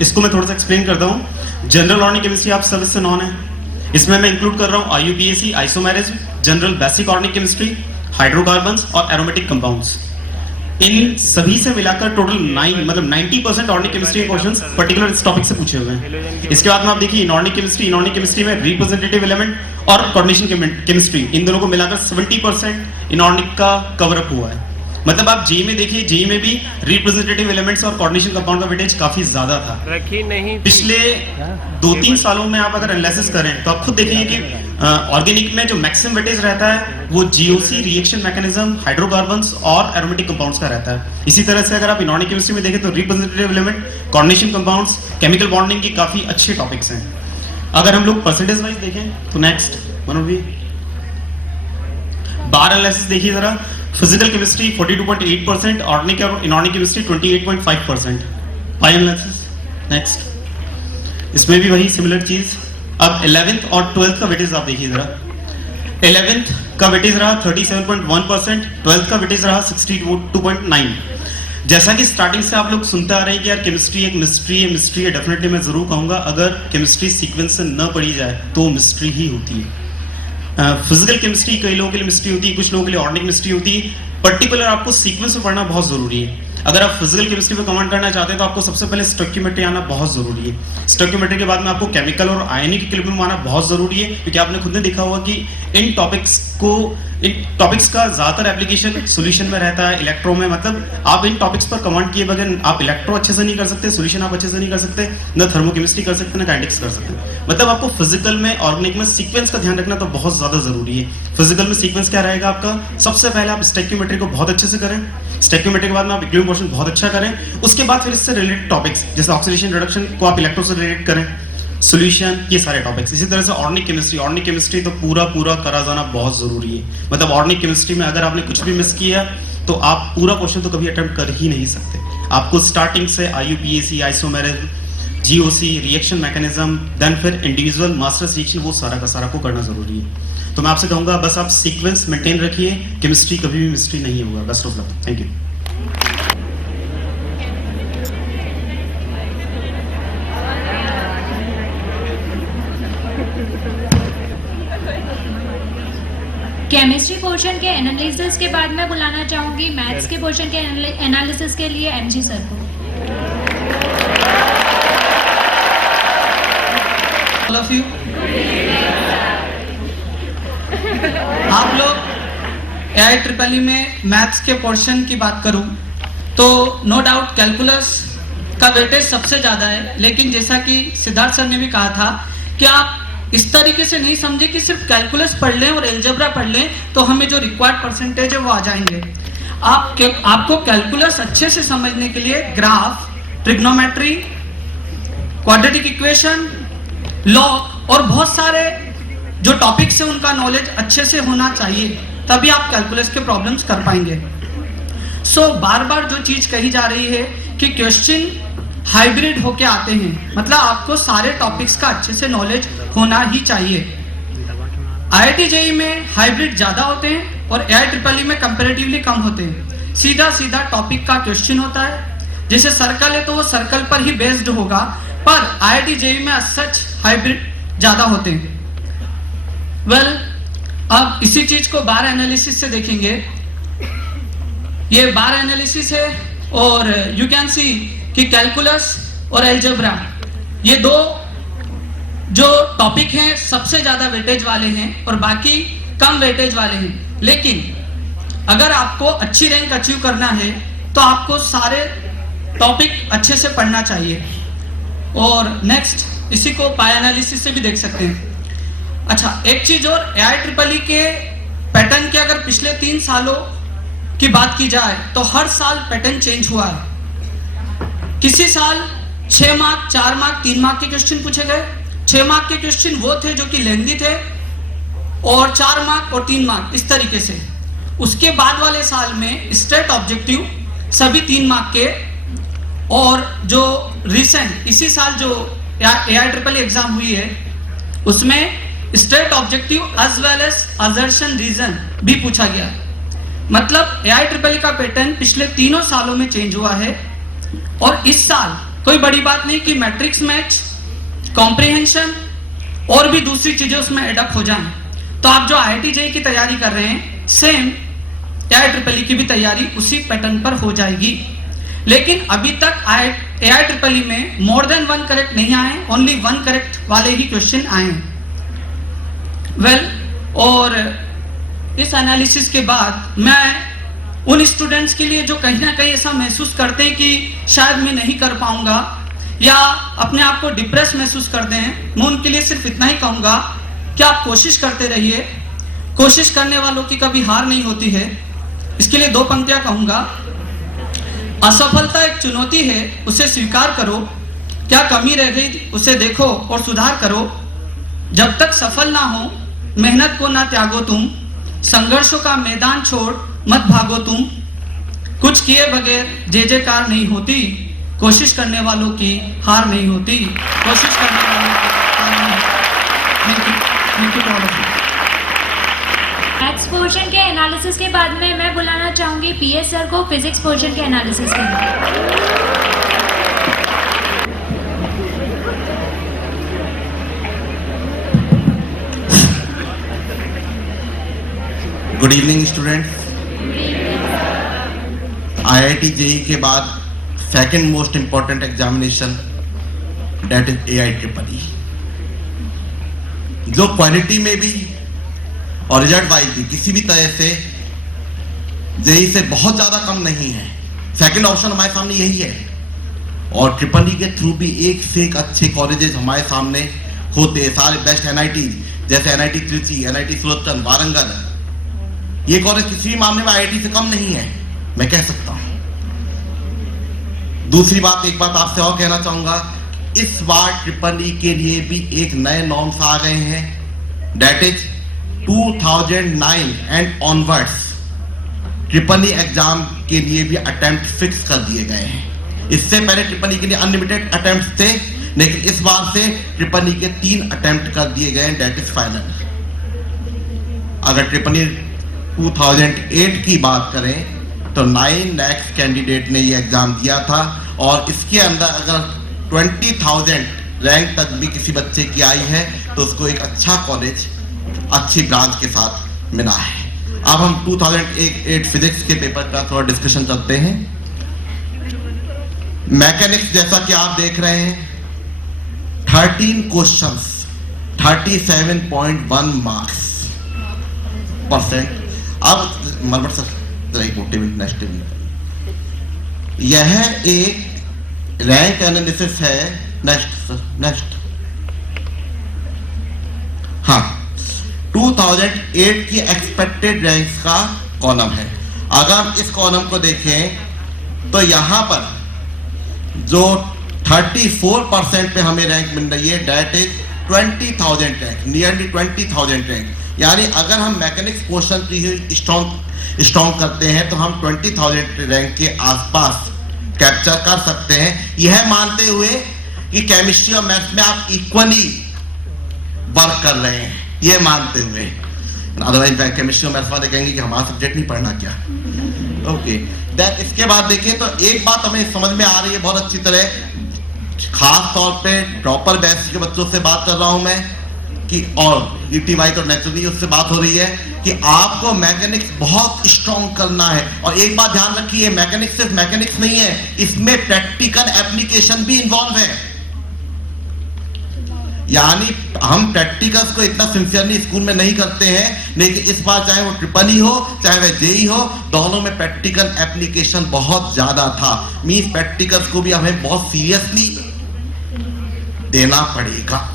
इसको मैं थोड़ा सा एक्सप्लेन करता हूँ। जनरल ऑर्गेनिक केमिस्ट्री आप सब इससे नॉन है। इसमें मैं इंक्लूड कर रहा हूँ IUPAC, isomerism, general basic organic chemistry, hydrocarbons और एरोमेटिक कंपाउंड्स। इन सभी से मिलाकर टोटल 90% ऑर्गेनिक केमिस्ट्री के क्वेश्चंस पर्टिकुलर इस टॉपिक से पूछे हुए हैं। इसके बाद में आप देखिए इनऑर्गेनिक केमिस्ट्री में रिप्रेजेंटेटिव एलिमेंट और कोऑर्डिनेशन केमिस्ट्री, इन दोनों को मिलाकर 70% इनऑर्गेनिक का कवर अप हुआ है। मतलब आप जेई में देखिए, जेई में भी रिप्रेजेंटेटिव एलिमेंट्स और कोऑर्डिनेशन कंपाउंड का वेटेज काफी ज्यादा था। रखी नहीं पिछले 2-3 सालों में आप अगर एनालिसिस करें तो आप खुद देखेंगे कि ऑर्गेनिक में जो मैक्सिमम वेटेज रहता है वो जीओसी, रिएक्शन मैकेनिज्म, हाइड्रोकार्बन्स और एरोमेटिक कंपाउंड्स का रहता है। इसी तरह से अगर आप इनऑर्गेनिक केमिस्ट्री में देखें तो representative element, coordination compounds, chemical bonding की काफी अच्छे टॉपिक्स हैं। अगर हम लोग परसेंटेज वाइज देखें तो नेक्स्ट मनोज भी बार एनालिसिस देखिए जरा। फिजिकल केमिस्ट्री 42.8%, ऑर्गेनिक और इनऑर्गेनिक केमिस्ट्री 28.5%। पाई एनालिसिस नेक्स्ट, इसमें भी वही सिमिलर चीज। अब 11th और 12th का वेटेज आप देखिए जरा। 11th का वेटेज रहा 37.1%, 12th का वेटेज रहा 62.9। जैसा कि स्टार्टिंग से आप लोग सुनते आ रहे हैं कि यार केमिस्ट्री एक मिस्ट्री है। डेफिनेटली मैं जरूर कहूंगा अगर केमिस्ट्री सीक्वेंस से न पढ़ी जाए तो मिस्ट्री ही होती है। फिजिकल केमिस्ट्री कई लोगों के लिए मिस्ट्री होती है, कुछ लोगों के लिए ऑर्गेनिक मिस्ट्री होती है। पर्टिकुलर आपको सीक्वेंस में पढ़ना बहुत जरूरी है। अगर आप फिजिकल केमिस्ट्री पे कमांड करना चाहते हैं तो आपको सबसे पहले स्टोइकियोमेट्री आना बहुत जरूरी है। स्टोइकियोमेट्री के बाद में आपको केमिकल और आयनिक इक्विलिब्रियम आना बहुत जरूरी है, क्योंकि आपने खुद ने देखा होगा कि इन टॉपिक्स का ज्यादातर एप्लीकेशन सॉल्यूशन में रहता है, इलेक्ट्रो में। मतलब आप इन टॉपिक्स पर कमांड किए बगैर आप इलेक्ट्रो अच्छे से नहीं कर सकते, सॉल्यूशन आप अच्छे से नहीं कर सकते, न थर्मोकेमिस्ट्री कर सकते, न काइनेटिक्स कर सकते। मतलब आपको फिजिकल में, ऑर्गेनिक में सीक्वेंस का ध्यान रखना तो बहुत ज्यादा जरूरी है। फिजिकल में सीक्वेंस क्या रहेगा आपका? सबसे पहले आप स्टोइकियोमेट्री को बहुत अच्छे से करें। स्टोइकियोमेट्री के बाद में आप इक्विलिब्रियम पोर्शन बहुत अच्छा करें। उसके बाद फिर इससे रिलेटेड टॉपिक्स जैसे ऑक्सीडेशन रिडक्शन को आप इलेक्ट्रो से रिलेट करें, सॉल्यूशन, ये सारे टॉपिक्स। इसी तरह से ऑर्गेनिक केमिस्ट्री तो पूरा करा जाना बहुत जरूरी है। मतलब ऑर्गेनिक केमिस्ट्री में अगर आपने कुछ भी मिस किया तो आप पूरा क्वेश्चन तो कभी अटेम्प्ट कर ही नहीं सकते। आपको स्टार्टिंग से IUPAC, isomerism, GOC, reaction mechanism, then फिर इंडिविजुअल मास्टर रिएक्शन, वो सारा का सारा को करना जरूरी है। तो मैं आपसे कहूंगा बस आप सीक्वेंस मेंटेन रखिए, केमिस्ट्री कभी भी मिस्ट्री नहीं होगा। Best of luck, thank you. Chemistry portion के एनालिसिस के बाद मैं बुलाना चाहूंगी मैथ्स के पोर्शन के एनालिसिस के लिए एमजी सर को। All of you. आप लोग AIEEE में मैथ्स के पोर्शन की बात करूं तो नो डाउट कैलकुलस का वेटेज सबसे ज्यादा है, लेकिन जैसा कि सिद्धार्थ सर ने भी कहा था कि आप इस तरीके से नहीं समझे कि सिर्फ कैलकुलस पढ़ लें और एल्जेब्रा पढ़ लें तो हमें जो रिक्वायर्ड परसेंटेज है वो आ जाएंगे। आपको कैलकुलस अच्छे से समझने के लिए graph, trigonometry, quadratic equation, log और बहुत सारे जो टॉपिक्स है उनका नॉलेज अच्छे से होना चाहिए, तभी आप कैलकुलस के प्रॉब्लम्स कर पाएंगे। बार बार जो चीज कही जा रही है कि क्वेश्चन हाइब्रिड होके आते हैं, मतलब आपको सारे टॉपिक्स का अच्छे से नॉलेज होना ही चाहिए। आईआईटी जेईई में हाइब्रिड ज्यादा होते हैं और AIEEE में कंपैरेटिवली कम होते हैं। सीधा टॉपिक का क्वेश्चन होता है, जैसे सर्कल है तो वो सर्कल पर ही बेस्ड होगा, पर आईआईटी जेईई में सच हाइब्रिड ज्यादा होते हैं। अब इसी चीज को बार एनालिसिस से देखेंगे। ये बार एनालिसिस है और यू कैन सी कि कैलकुलस और एल्जेब्रा ये दो जो टॉपिक हैं सबसे ज्यादा वेटेज वाले हैं और बाकी कम वेटेज वाले हैं। लेकिन अगर आपको अच्छी रैंक अचीव करना है तो आपको सारे टॉपिक अच्छे से पढ़ना चाहिए। और नेक्स्ट इसी को पाई एनालिसिस से भी देख सकते हैं। अच्छा, एक चीज और, AIEEE के पैटर्न के अगर पिछले 3 सालों की बात की जाए तो हर साल पैटर्न चेंज हुआ है। किसी साल 6 मार्क, 4 मार्क, 3 मार्क के क्वेश्चन पूछे गए। 6 मार्क के क्वेश्चन वो थे जो कि लेंथी थे और 4 मार्क और 3 मार्क इस तरीके से। उसके बाद वाले साल में स्टेट ऑब्जेक्टिव सभी 3 मार्क के, और जो रिसेंट इसी साल जो AIEEE एग्जाम हुई है उसमें state objective as well as assertion reason भी पूछा गया। मतलब AIEEE का पैटर्न पिछले 3 सालों में चेंज हुआ है और इस साल कोई बड़ी बात नहीं कि मैट्रिक्स मैच, कॉम्प्रिहेंशन और भी दूसरी चीजें उसमें एडअप हो जाएं। तो आप जो IIT JEE की तैयारी कर रहे हैं, सेम AIEEE की भी तैयारी उसी पैटर्न पर हो जाएगी। लेकिन अभी तक AIEEE में मोर देन 1 करेक्ट नहीं आए, ओनली 1 करेक्ट वाले ही क्वेश्चन आए हैं। और इस एनालिसिस के बाद मैं उन स्टूडेंट्स के लिए जो कहीं ना कहीं ऐसा महसूस करते हैं कि शायद मैं नहीं कर पाऊंगा या अपने आप को डिप्रेस महसूस करते हैं, मैं उनके लिए सिर्फ इतना ही कहूंगा कि आप कोशिश करते रहिए। कोशिश करने वालों की कभी हार नहीं होती है। इसके लिए 2 पंक्तियां कहूंगा। असफलता एक चुनौती है, उसे स्वीकार करो। क्या कमी रह गई उसे देखो और सुधार करो। जब तक सफल ना हो मेहनत को ना त्यागो तुम। संघर्षों का मैदान छोड़ मत भागो तुम। कुछ किए बगैर जय जयकार नहीं होती। कोशिश करने वालों की हार नहीं होती। कोशिश करने वालों की हार नहीं होती। Thank you all of you. Maths portion के एनालिसिस के बाद में मैं बुलाना चाहूंगी PS सर को फिजिक्स पोर्शन के एनालिसिस के लिए। Good evening students. IIT JEE के बाद second most important examination that is AIEEE, जो क्वालिटी में भी और रिजल्ट वाइज भी किसी भी तरह से JEE से बहुत ज्यादा कम नहीं है। सेकंड ऑप्शन हमारे सामने यही है और EEE के थ्रू भी एक से एक अच्छे कॉलेजेस हमारे सामने होते हैं। सारे बेस्ट NIT जैसे NIT त्रिची, NIT सुरतन, वारंगल, ये कॉलेज किसी भी मामले में IIT से कम नहीं है, मैं कह सकता हूं। दूसरी बात, एक बात आपसे और कहना चाहूंगा, इस बार EEE के लिए भी एक नए नॉर्म्स आ गए हैं, that is 2009 and onwards EEE exam के लिए भी अटेम्प्ट फिक्स कर दिए गए हैं। इससे पहले EEE के लिए अनलिमिटेड अटेम्प्ट थे, लेकिन इस बार से EEE के 3 अटेम्प्ट कर दिए गए हैं, दैट इज फाइनल। अगर EEE 2008 की बात करें तो 9 लाख कैंडिडेट ने ये एग्जाम दिया था और इसके अंदर अगर 20,000 रैंक तक भी किसी बच्चे की आई है तो उसको एक अच्छा कॉलेज अच्छी ब्रांच के साथ मिला है। अब हम 2008 फिजिक्स के पेपर का थोड़ा डिस्कशन करते हैं। मैकेनिक्स जैसा कि आप देख रहे हैं 13 क्वेश्चंस 37.1 मार्क्स परसेंट। अब मलबट सर एक मोटिवेट नेक्स्ट, यह एक रैंक एनालिसिस है। Next sir, next. हाँ, 2008 की एक्सपेक्टेड रैंक्स का कॉलम है। अगर हम इस कॉलम को देखें तो यहां पर जो 34% पे हमें रैंक मिल रही है, that is 20,000 rank, nearly 20,000 rank. यानी अगर हम मैकेनिक्स पोर्शन की स्ट्रॉन्ग करते हैं तो हम 20,000 रैंक के आसपास कैप्चर कर सकते हैं, यह मानते हुए कि केमिस्ट्री और मैथ्स में आप इक्वली वर्क कर रहे हैं, यह मानते हुए। अदरवाइज केमिस्ट्री और मैथ्स वाले कहेंगे कि हमारा सब्जेक्ट नहीं पढ़ना क्या। ओके, इसके बाद देखिए तो एक बात हमें समझ में आ रही है बहुत अच्छी तरह, खास तौर पे ड्रॉपर बैच के बच्चों से बात कर रहा हूं मैं कि, और ETY तो नेचुरली उससे बात हो रही है कि आपको मैकेनिक्स बहुत स्ट्रॉन्ग करना है। और एक बात ध्यान रखिए, मैकेनिक्स सिर्फ मैकेनिक्स नहीं है, इसमें प्रैक्टिकल एप्लीकेशन भी इन्वॉल्व है। यानी हम प्रैक्टिकल्स को इतना सिंसियरली स्कूल में नहीं करते हैं, लेकिन इस बार चाहे वो EEE हो चाहे वह JEE हो, दोनों में प्रैक्टिकल एप्लीकेशन बहुत ज्यादा था। मींस प्रैक्टिकल्स को भी हमें बहुत सीरियसली देना पड़ेगा।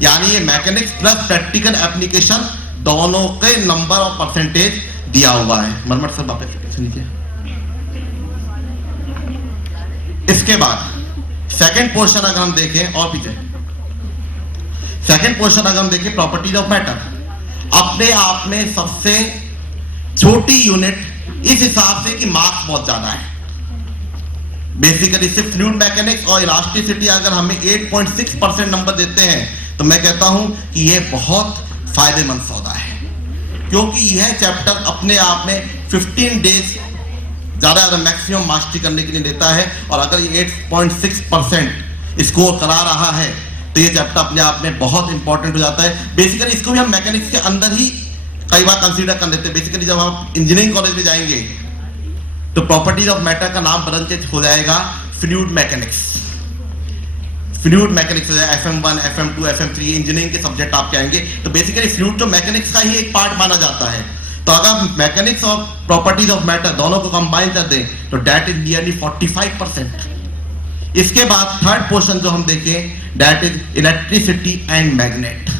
यानी ये मैकेनिक्स प्लस प्रैक्टिकल एप्लीकेशन दोनों के नंबर और परसेंटेज दिया हुआ है। मनमट सर वापस लीजिए। इसके बाद सेकंड पोर्शन अगर हम देखें, और पीछे सेकंड पोर्शन अगर हम देखें, प्रॉपर्टीज ऑफ मैटर, अपने आप में सबसे छोटी यूनिट इस हिसाब से कि मार्क्स बहुत ज्यादा है। बेसिकली सिर्फ फ्लूइड मैकेनिक्स और इलास्टिसिटी अगर हमें 8.6% नंबर देते हैं तो मैं कहता हूं कि यह बहुत फायदेमंद सौदा है, क्योंकि यह चैप्टर अपने आप में 15 डेज ज्यादा मैक्सिमम मास्टरी करने के लिए देता है। और अगर ये 8.6% स्कोर करा रहा है तो ये चैप्टर अपने आप में बहुत इंपॉर्टेंट हो जाता है। बेसिकली इसको भी हम मैकेनिक्स के अंदर ही कई बार कंसीडर कर लेते हैं। बेसिकली जब आप इंजीनियरिंग कॉलेज में जाएंगे तो प्रॉपर्टीज ऑफ मैटर का नाम बदल के हो जाएगा फ्लूइड मैकेनिक्स। फ्लूइड मैकेनिक्स हो जाएगा FM1, FM2, FM3 इंजीनियरिंग के सब्जेक्ट आपके आएंगे। तो बेसिकली फ्लूइड तो मैकेनिक्स का ही एक पार्ट माना जाता है। तो अगर मैकेनिक्स और प्रॉपर्टीज ऑफ मैटर दोनों को कंबाइन कर दें तो दैट इज नियरली 45%। इसके बाद थर्ड पोर्शन जो हम देखें that is electricity and magnet,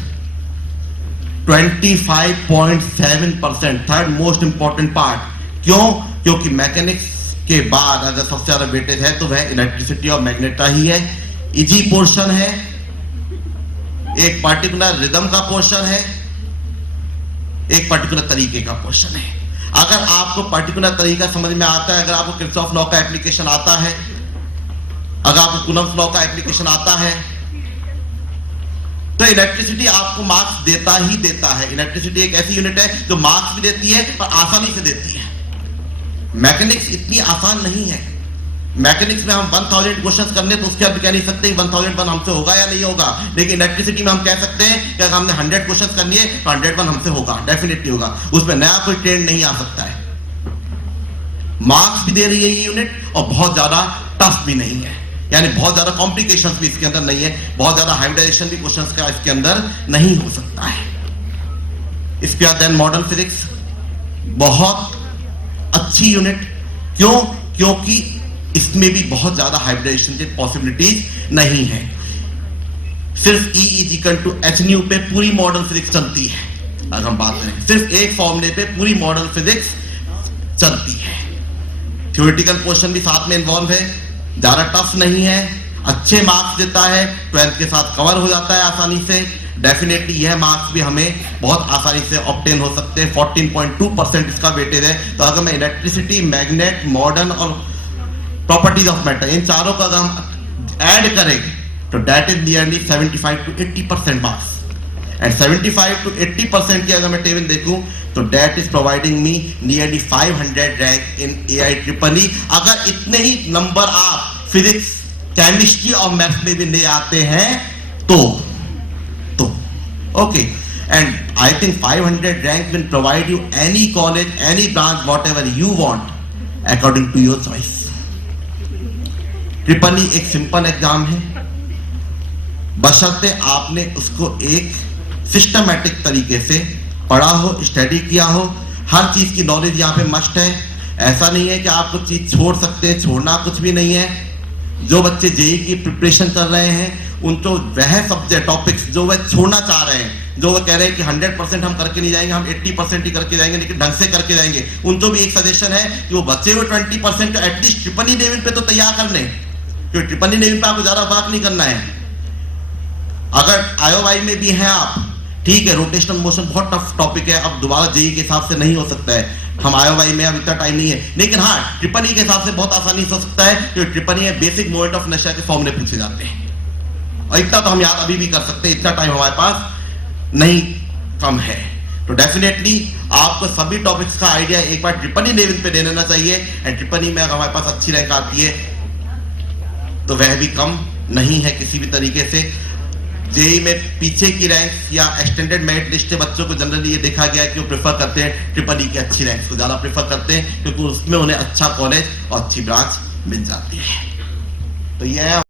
25.7%, third most important part. क्यों? क्योंकि मैकेनिक्स के बाद अगर सबसे ज्यादा वेटेज है तो वह इलेक्ट्रिसिटी और मैग्नेट का ही है। इजी पोर्शन है, एक पर्टिकुलर रिदम का पोर्शन है, एक पर्टिकुलर तरीके का पोर्शन है। अगर आपको पर्टिकुलर तरीका समझ में आता है, अगर आपको किरचॉफ लॉ का एप्लीकेशन आता है, अगर आपको कूलम्ब्स लॉ का एप्लीकेशन आता है तो इलेक्ट्रिसिटी आपको मार्क्स देता ही देता है। इलेक्ट्रिसिटी एक ऐसी यूनिट है जो मार्क्स भी देती है और आसानी से देती है। मैकेनिक्स इतनी आसान नहीं है। मैकेनिक्स में हम 1000 क्वेश्चंस करने तो उसके बाद कह नहीं सकते 1001 हमसे होगा या नहीं होगा, लेकिन इलेक्ट्रिसिटी में हम कह सकते हैं कि अगर हमने 100 क्वेश्चंस करनी है तो 101 हमसे होगा, डेफिनेटली होगा। उसमें नया कोई ट्रेंड नहीं आ सकता है। मार्क्स भी दे रही है ये यूनिट और बहुत ज्यादा टफ भी नहीं है, यानी बहुत ज्यादा कॉम्प्लिकेशंस भी इसके अंदर नहीं है, बहुत ज्यादा हाइब्रिडाइजेशन भी क्वेश्चंस का इसके अंदर नहीं हो सकता है। इसके बाद देन मॉडर्न फिजिक्स, बहुत अच्छी यूनिट। क्यों? क्योंकि इसमें भी बहुत ज्यादा हाइब्रिडाइजेशन की पॉसिबिलिटीज नहीं है। सिर्फ E = h पे पूरी मॉडर्न फिजिक्स चलती है। अगर हम बात करें सिर्फ एक फॉर्मूले पे पूरी मॉडर्न फिजिक्स चलती है। थ्योरेटिकल पोर्शन भी साथ में इन्वॉल्व है, ज्यादा टफ नहीं है, अच्छे मार्क्स देता है, 12th के साथ कवर हो जाता है आसानी से। डेफिनेटली यह मार्क्स भी हमें बहुत आसानी से ऑब्टेन हो सकते हैं। 14.2% इसका वेटेज है। तो अगर मैं इलेक्ट्रिसिटी, मैग्नेट, मॉडर्न और प्रॉपर्टीज ऑफ मैटर इन चारों का अगर हम ऐड करें तो that is nearly 75 to 80% marks. And 75 to 80% की अगर मैं टेबल देखूं तो that is providing me nearly 500 rank in AIEEE। अगर इतने ही नंबर आप फिजिक्स, केमिस्ट्री और मैथ्स में भी ले आते हैं तो okay. And I think 500 rank will provide you any college, any branch, whatever you want according to your choice. Triple एक सिंपल एग्जाम है, बशर्ते आपने उसको एक सिस्टमैटिक तरीके से पढ़ा हो, स्टडी किया हो। हर चीज की नॉलेज यहाँ पे मस्ट है। ऐसा नहीं है कि आप कुछ चीज छोड़ सकते हैं, छोड़ना कुछ भी नहीं है। जो बच्चे जेईई की प्रिपरेशन कर रहे हैं उनको वह सब्जेक्ट टॉपिक्स जो वह छोड़ना चाह रहे हैं, जो वह कह रहे हैं कि 100% हम करके नहीं जाएंगे, हम 80% ही करके जाएंगे, लेकिन ढंग से करके जाएंगे, उनको भी एक सजेशन है कि वो बच्चे हुए 20% एटलीस्ट ट्रिपल ई लेवल पे तो तैयार कर लें, क्योंकि ट्रिपल ई लेवल पे आपको ज्यादा वर्क नहीं करना है। अगर IOI में भी हैं आप, ठीक है, रोटेशनल मोशन बहुत टफ टॉपिक है, अब दोबारा जेईई के हिसाब से नहीं हो सकता है, हम IOI में अब इतना टाइम नहीं है, लेकिन हाँ ट्रिपल ई के हिसाब से बहुत आसानी से हो सकता है, क्योंकि ट्रिपल ई में बेसिक मोमेंट ऑफ इनर्शिया के फॉर्मूले पूछे जाते हैं और इतना तो हम याद अभी भी कर सकते हैं, इतना टाइम हमारे पास नहीं कम है। तो डेफिनेटली आपको सभी टॉपिक्स का आइडिया एक बार ट्रिपल ई लेवल पे दे लेना चाहिए। एंड ट्रिपल ई में अगर हमारे पास अच्छी रैंक आती है तो वह भी कम नहीं है किसी भी तरीके से। जेईई में पीछे की रैंक या एक्सटेंडेड मेरिट लिस्ट से बच्चों को जनरली ये देखा गया है कि वो प्रेफर करते हैं ट्रिपल ई की अच्छी रैंक को ज्यादा प्रेफर करते हैं, क्योंकि उसमें उन्हें अच्छा कॉलेज और अच्छी ब्रांच मिल जाती है। तो यह है